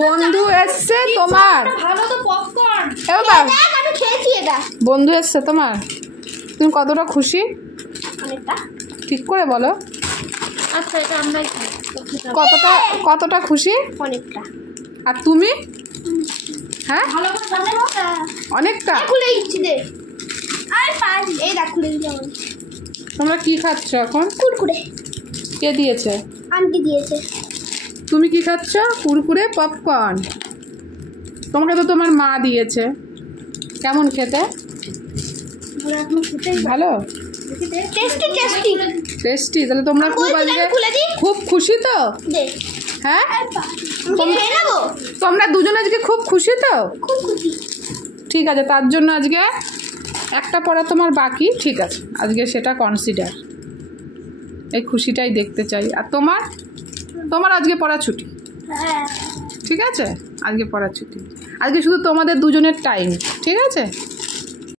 বন্ধু এসছে তোমার। ভালো তো পপকর্ন। আমি খেয়েছি এটা। বন্ধু এসছে তোমার, তুমি কতটা খুশি অনেকটা। ঠিক করে বলো, আচ্ছা এটা আমরাই খাই। কতটা কতটা খুশি? অনেকটা। আর তুমি? হ্যাঁ ভালো করে অনেকটা। অনেকটা। খুলে দিচ্ছি দে। আর পাঁচ এই দেখ খুলে দিলাম। তোমরা কি খাচ্ছ এখন? কুরকুরে কে দিয়েছে? আন্টি দিয়েছে। তুমি কি খাচ্ছ? কুরকুরে পপকর্ন। তোমাকে তো তোমার মা দিয়েছে। কেমন খেতে? ভালো, টেস্টি টেস্টি। টেস্টি। তাহলে তোমরা খুব আজকে খুলে দিই খুব খুশি তো? দে। হ্যাঁ আমি খেয়ে নেবো। তোমরা দুজন আজকে খুব খুশি তো? খুব খুশি। ঠিক আছে, তার জন্য আজকে একটা পড়া তোমার বাকি। ঠিক আছে, আজকে সেটা কনসিডার। এই খুশিটাই দেখতে চাই। আর তোমার? তোমার আজকে পড়া ছুটি। হ্যাঁ ঠিক আছে, আজকে পড়া ছুটি। আজকে শুধু তোমাদের দুজনের টাইম। ঠিক আছে।